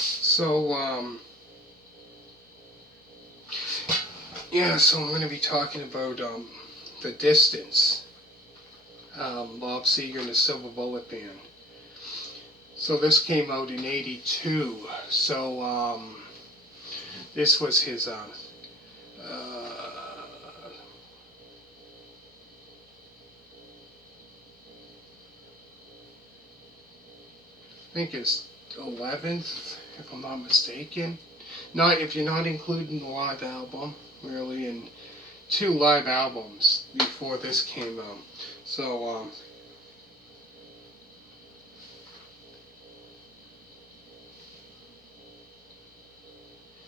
So, yeah, so I'm going to be talking about The Distance, Bob Seger and the Silver Bullet Band. So this came out in '82. So this was his I think it's 11th, if I'm not mistaken. Not if you're not including the live album, really, and 2 live albums before this came out. So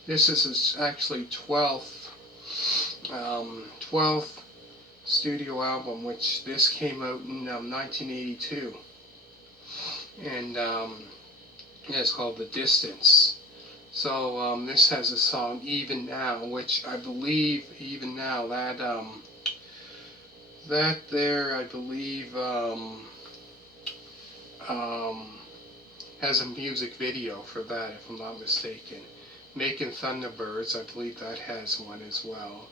this is his actually 12th studio album, which this came out in 1982, and it's called The Distance. So this has a song, Even Now, which I believe, Even Now, that there, I believe, has a music video for that, if I'm not mistaken. Makin Thunderbirds, I believe that has one as well.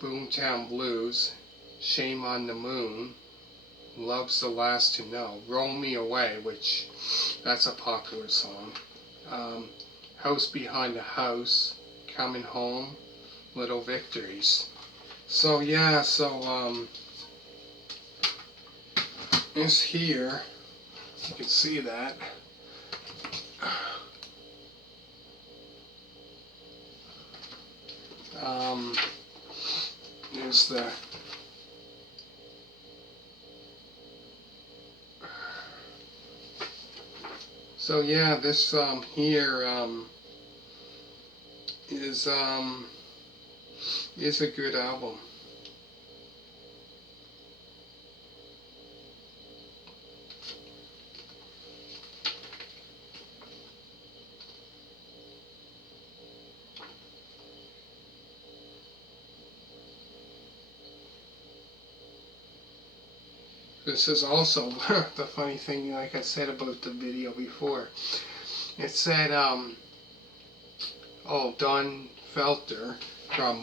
Boomtown Blues, Shame on the Moon, Love's the Last to Know, Roll Me Away, which that's a popular song. House Behind the House, Comin Home, Little Victories. So yeah, this here, you can see that. There's the so yeah, this here is a good album. This is also the funny thing, like I said about the video before. It said, Don Felter from,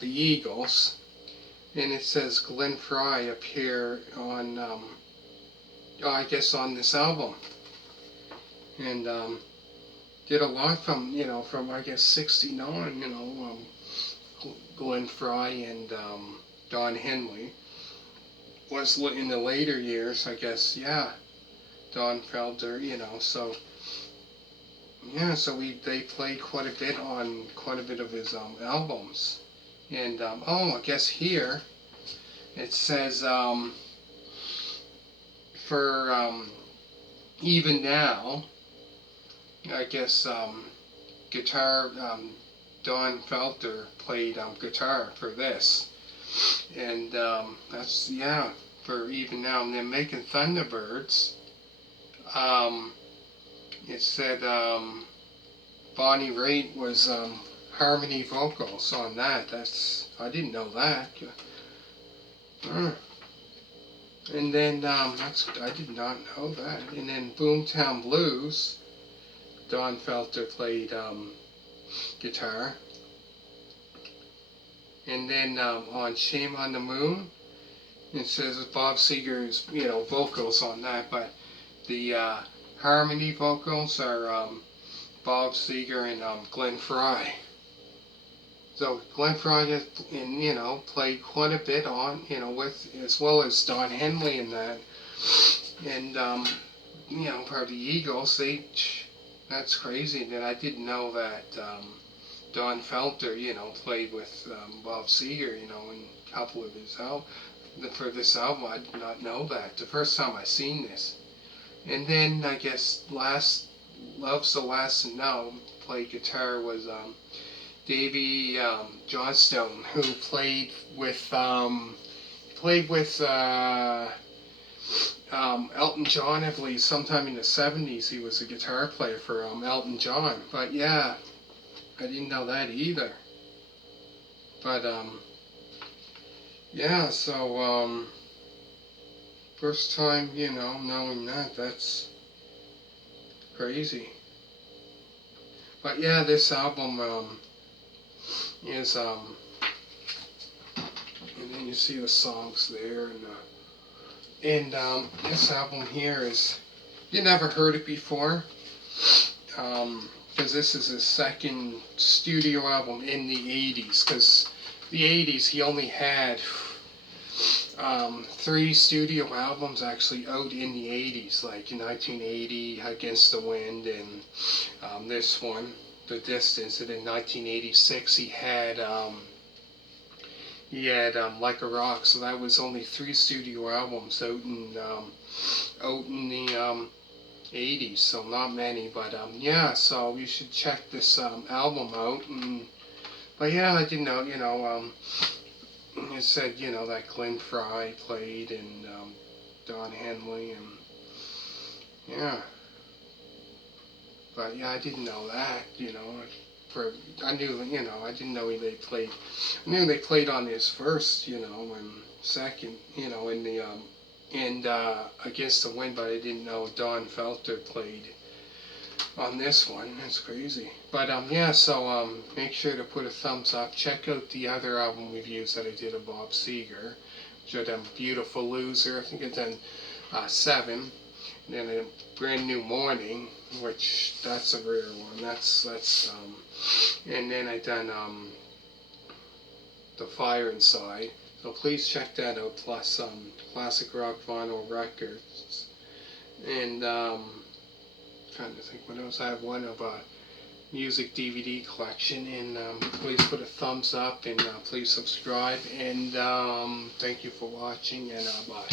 the Eagles, and it says Glenn Frey appear on, I guess on this album, and did a lot from, I guess '69, Glenn Frey and Don Henley. Was in the later years, I guess, yeah, Don Felder, so yeah, so they played quite a bit of his albums, and I guess here it says for Even Now, I guess guitar, Don Felder played guitar for this. And that's, yeah, for Even Now. And then Makin Thunderbirds, it said Bonnie Raitt was harmony vocals on that. I didn't know that. And then I did not know that. And then Boomtown Blues, Don Felder played guitar. And then on Shame on the Moon, it says Bob Seger's, vocals on that, but the harmony vocals are Bob Seger and Glenn Frey. So Glenn Frey played quite a bit on, with, as well as Don Henley in that. And, for the Eagles, that's crazy that I didn't know that Don Felder, played with Bob Seger, in a couple of his albums. For this album, I did not know that. The first time I seen this. And then, I guess, Love's the Last to Know, played guitar, was Davy Johnstone, who played with Elton John, I believe, sometime in the '70s. He was a guitar player for Elton John. But yeah, I didn't know that either. But yeah, so First time, knowing that, that's crazy. But yeah, this album is, and then you see the songs there, and this album here is, you never heard it before, because this is his second studio album in the 80s, because the 80s he only had 3 studio albums actually out in the 80s, like in 1980, Against the Wind, and this one, The Distance, and in 1986 he had Like a Rock, so that was only 3 studio albums out in the 80s, so not many, but yeah, so you should check this album out, but yeah, I didn't know, it said, that Glenn Fry played, and Don Henley, and yeah, but yeah, I didn't know that, I knew, I didn't know they played, I knew they played on his first, and second, in the, and Against the Wind, but I didn't know Don Felter played on this one. That's crazy. But yeah, so make sure to put a thumbs up. Check out the other album reviews that I did of Bob Seger. Which I done Beautiful Loser. I think I done 7. And then a Brand New Morning, which that's a rare one. That's and then I done The Fire Inside. So please check that out. Plus Classic Rock Vinyl Records. And trying to think what else. I have one of a music DVD collection, and please put a thumbs up, and please subscribe, and thank you for watching, and bye.